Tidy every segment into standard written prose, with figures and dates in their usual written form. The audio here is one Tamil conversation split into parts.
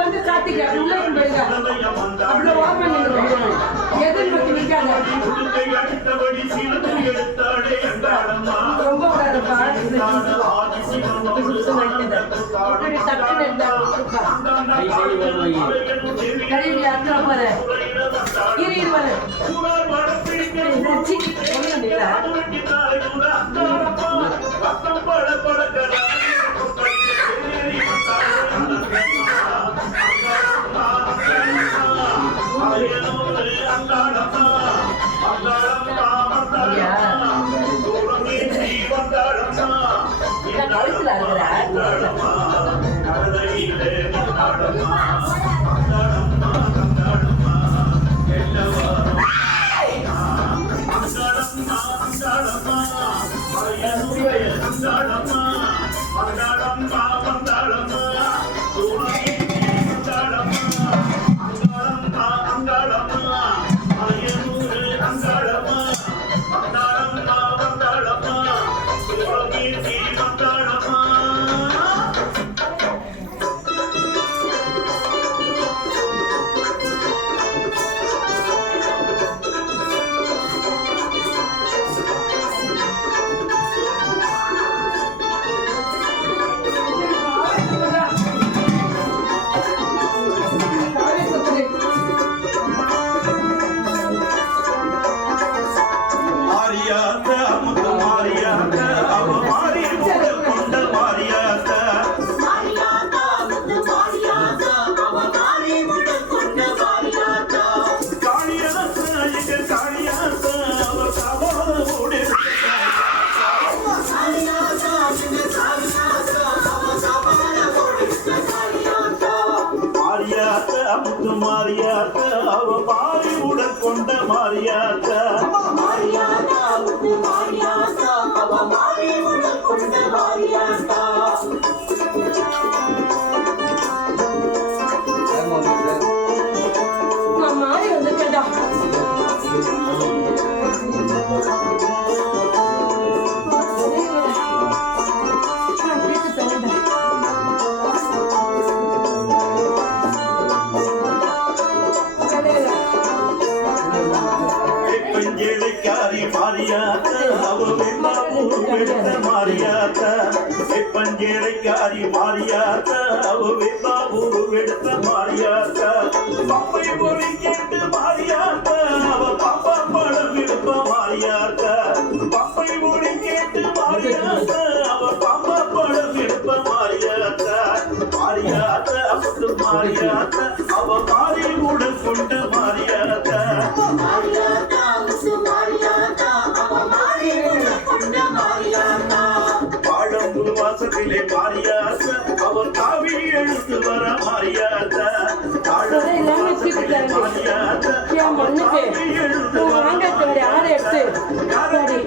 வந்து சாத்திக்க உள்ள போயிடுங்க அவ்வளோ ஓர்மன் எதிர்நோக்கி நிற்காத ரொம்ப கூடாதுப்பா கழிவு அத்தனை போற இரு வர மாரியாத்த அவ மாறி உடன் கொண்ட மாரியாத்த அவ மாறி உடன் கொண்ட மாரியாத்த மாறி வந்துட்டா மாரியாத்த அவ வெண்பாபூர் மாரியாத்த பஞ்சேரைக்காரி மாரியாத்த அவ வெண்பாபூர் எடுத்த மாரியாத்த பப்பை மொழி கேட்டு மாரியாத்த அவ பாப்பா படம் எடுப்ப மாரியாத்த பப்பை மொழி கேட்டு மாரியாத்த அவ பாப்பா படம் எடுப்ப மாரியாத்த மாரியாத்த அப்படி மாரியாத்த அவ மாறி உடன் கொண்ட மாரியாத்த பாழம்புல் வாசத்திலே மாரியாத்த அவர் காவி எழுத்து வர மாரியாத்த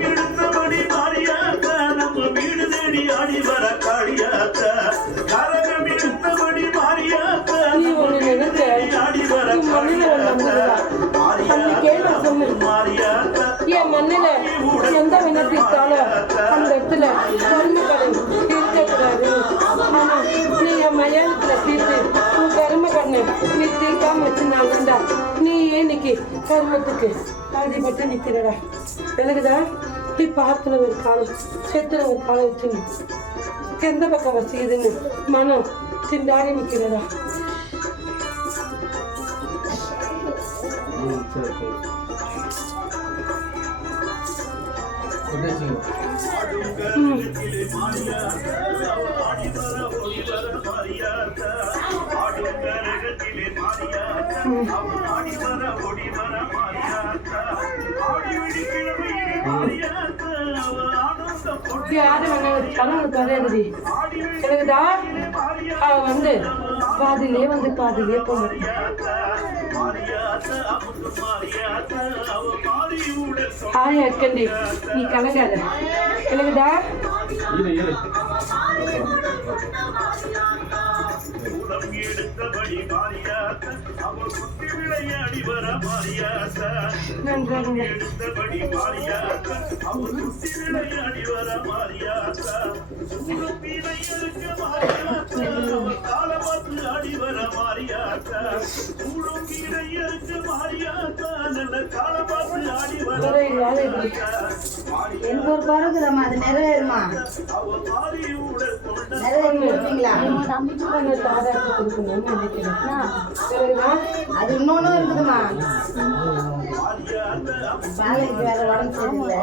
எடுத்தபடி மாரியாத்த நம்ம வீடு தேடி ஆடி வர காளியாத்த கரகம் எடுத்தபடி மாரியாத்த ஆடி வர என் மண்ணில எந்த வினத்திற்காலும் அந்த இடத்துல கருமக்கடை தீர்க்கக்கூடாது. ஆனா நீ என் மயானத்துல தீர்த்து உன் கருமக்கடனை நீ தீர்க்காம வச்சிருந்தாங்கண்டா நீ இன்னைக்கு கருமத்துக்கு அடிபட்டு நிக்கிறடா. எனக்குதா நீ பாத்துல ஒரு காலம் செத்துல ஒரு காலம் வச்சுன்னு எந்த பக்கம் வச்சுக்குதுன்னு மனம் திண்டாடி நிக்கிறடா. யாரு கணவன் தரேன்டி எனக்குதா அவ வந்து பாதிலே போன ஆயா இருக்கண்டி நீ கலங்காத எனக்குதா எடுத்தபடி மாரியாத்த அவள் சுத்தி விளையாடி வர மாரியாத்த எடுத்தபடி மாரியாத்த அவள் சுத்தி விளையாடி வர மாரியாத்த இருக்க மாரியாத்த குறை இல்லாத இப்படி எனக்கு ஒரு குறைக்குதம்மா, அது நிறைவேறுமா? நிறைவேறுங்களா? அந்த தாராட்டு கொடுக்கணும்னு நினைக்கிறேன். சரிங்களா? அது இன்னொன்னும் இருக்குதுமா. பாலைக்கு வேற உடம்பு சரியில்லை.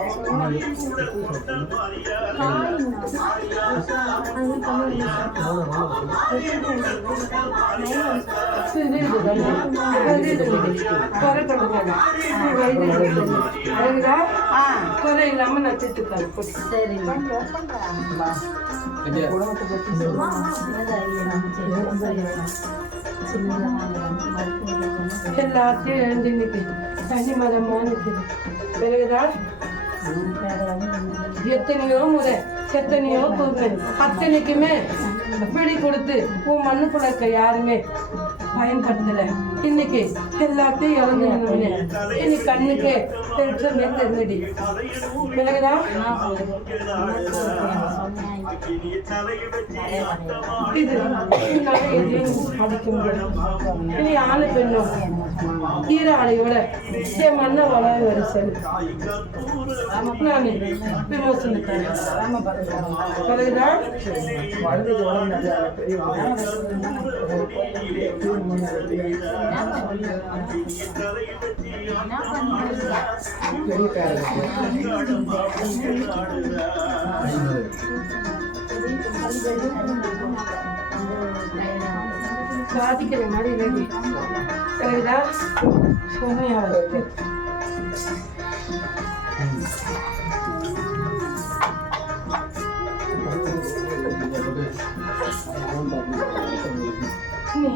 குறை இல்லாம நான் திட்டுக்காரு. சரிம்மா. எல்லாத்தையும் எழுந்து நிற்குது. தனி மரமா நிற்குது. பிறகுதான் எத்தனையோ முறை எத்தனையோ கூறு அத்தனைக்குமே பிடி கொடுத்து உன் மண்ணுக்குள்ள இருக்க யாருமே பயன்படுத்தல. இன்னைக்கு எல்லாத்தையும் இழந்து இன்னைக்கு கண்ணுக்கு தெரிஞ்சமே தெரிஞ்சடி. பிறகுதான் இது எதையும் அடிக்க முடியும். இனி ஆணு பெண்ணும் ஈராடையோட என் மண்ணை வளர வர சரி நான் விமோசனக்காரன். பிறகுதான் பாதிக்கிற மாதிரி இல்லை. பிறகுதான் சோனியா நீ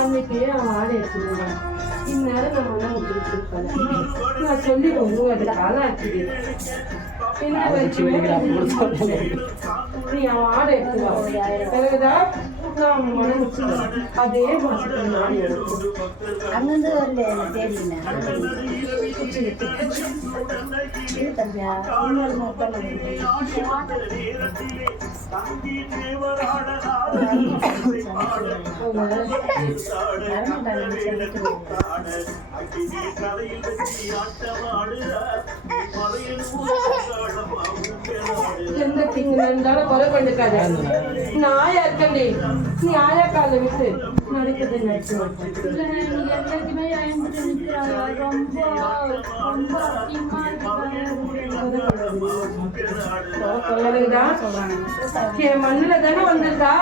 அன்னைக்கு அவன் ஆடை எடுத்துருவான். இந்நேரம் நம்ம தான் கொடுத்துருப்பாங்க. நான் சொல்லி ஒன்று அது காலம் ஆச்சுது. என்ன நீ அவன் ஆடை எடுத்துருவான். பிறகுதான் நான் அவன் மனம் வச்சுருவேன். அதே மாசத்துல நான் எடுத்துருவேன். அங்கிருந்து வரல தேடினேன். எந்த திங்க இருந்தாலும் கொலை பண்ணிக்காத. நான் ஆயா இருக்கண்டி. நீ ஆயா கால விட்டு நடக்குது நினைச்சு என் மண்ணுல தானே வந்திருக்கா.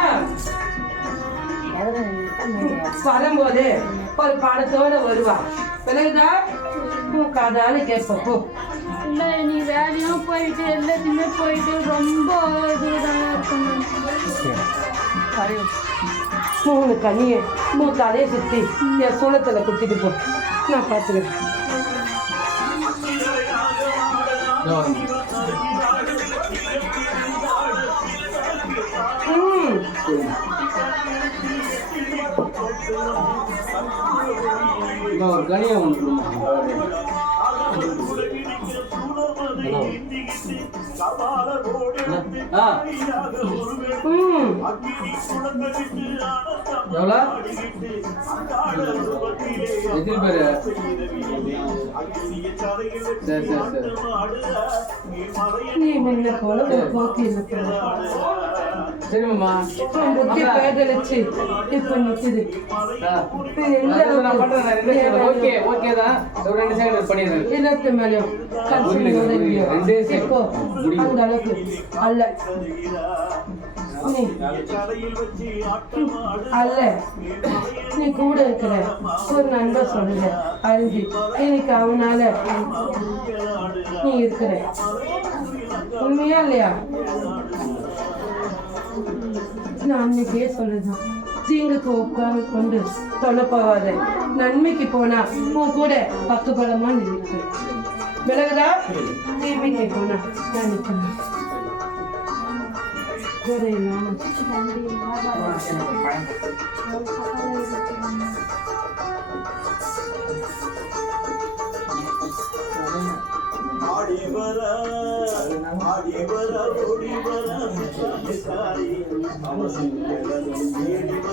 வரும்போது ஒரு பாடத்தோட வருவா. பிறகுதான் காதால கேட்போ. இல்லை நீ வேலையும் போயிட்டு எல்லாத்தையுமே போயிட்டு ரொம்ப இதுதான் இருக்கணும். மூணு கண்ணியை மூத்தாலே சுற்றி என் சூளத்துல குத்திட்டு போ. நான் பார்த்துக்கிறேன். கனியா ஒன்று எவ்வளோ எத்தனை பேர்? சரி சரி சரி. நீ முன்ன போல ஒரு போக்கு சரிம்மா. புத்தி பேதலிச்சு இப்ப நிக்குது. நான் பண்றேன். ஓகே ஓகே தான். ஒரு 2 செகண்ட் பண்ணிடுறேன். இருபத்தி மேலும் இப்போ அந்த அளவுக்கு அல்ல. அல்ல நீ கூட இருக்கிற ஒரு நண்பர் சொல்லுங்க அறிஞ்சு இன்னைக்கு அவனால நீ இருக்கிற. உண்மையா இல்லையா? நான் அன்னைக்கே சொல்லுதான். தீங்குக்கு உட்கார்ந்து கொண்டு தொலை போவாத. நன்மைக்கு போனா உன் கூட பக்குபலமா நினைப்பு. விலகுதா? தீமைக்கு போனா நான் நிற்கணும். ஆடிவர ஓடிவர சித்தாரி அவசியம் தேடி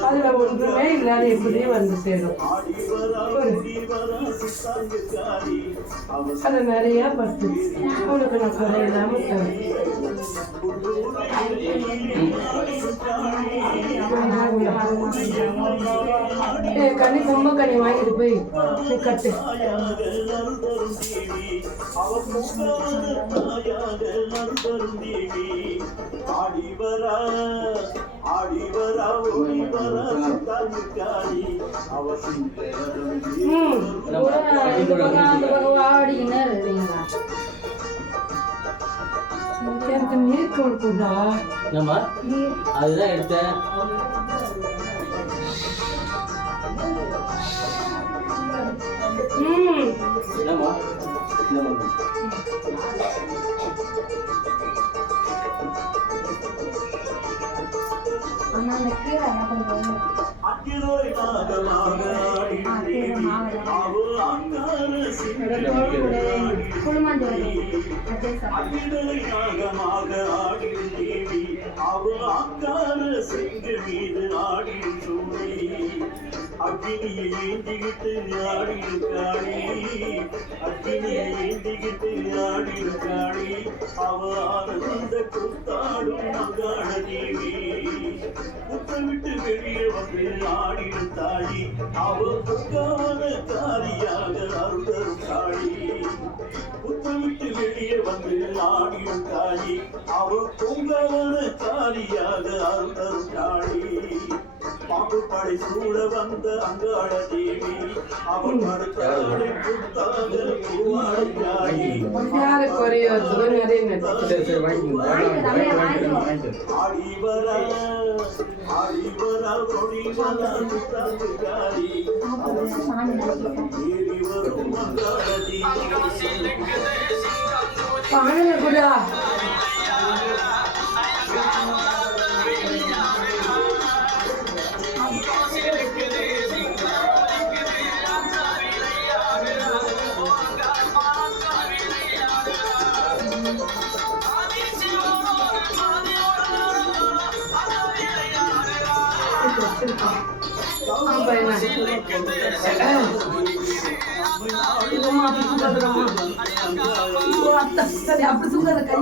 அதுல ஒன்றுமே இல்லாத எப்படி வந்து சேரும். அது நிறைய பத்து உனக்கு நான் குறை இல்லாம தரேன். கனி கும்ப கனி வாங்கிட்டு போய் நீ கட்டு. எனக்கு நீர் கொடுக்குதா? என்னம்மா அதுதான் எடுத்தேன். என்னம்மா ஆனா அந்த கீரை என்ன பண்ணுறது? அக்கினியை ஏந்திக்கிட்டு ஆடிருக்காடி அவ ஆனந்த கூத்தாடும் மங்காள தேவி புத்தமிட்டு வெளியே வந்து ஆடிடும் தாயி அவ புக்கான காரியாக அருந்தரும் தாயி புத்தமிட்டு வெளியே வந்து ஆடிடும் தாயி அவ பொங்கலான காரியாக அருந்தரும் தாயி பாம்பு படை சூழ வந்த அங்காள தேவி அவள் மறுத்தாளை புத்தாக பூவாடி யாரு குறையோ நிறைய நடிச்சு ஆடிவரா ஒடிவரா சுத்தாடி ஏறி வரும் அங்காள தேவி பானையில கூட அப்படி தூக்காத கை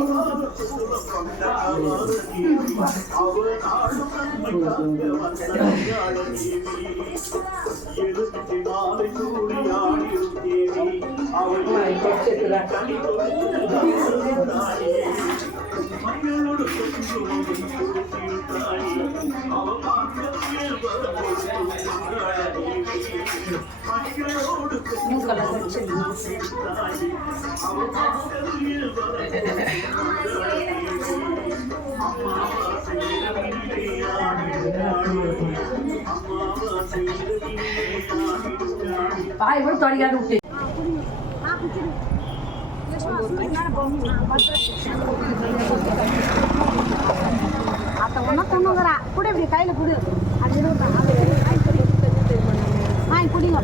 பாய் கூட தொடங்காது விட்டு அத்தை ஒன்றா கொண்டுங்கிறா கூட இப்படி கையில் கொடு அது குடிங்க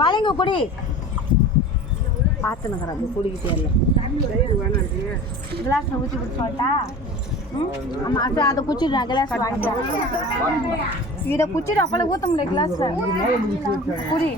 வளைங்க குடி பார்த்துனுக்குறாங்க குடிக்கிட்டே இல்லை கிளாஸில் ஊற்றி குடி சொல்லிட்டா ஆமாம் அது அதை குச்சிடுறேன் கிளாஸ் வாங்கிட்டேன் இதை குச்சிட்டு அப்போல்லாம் ஊற்ற முடியல கிளாஸில் குடி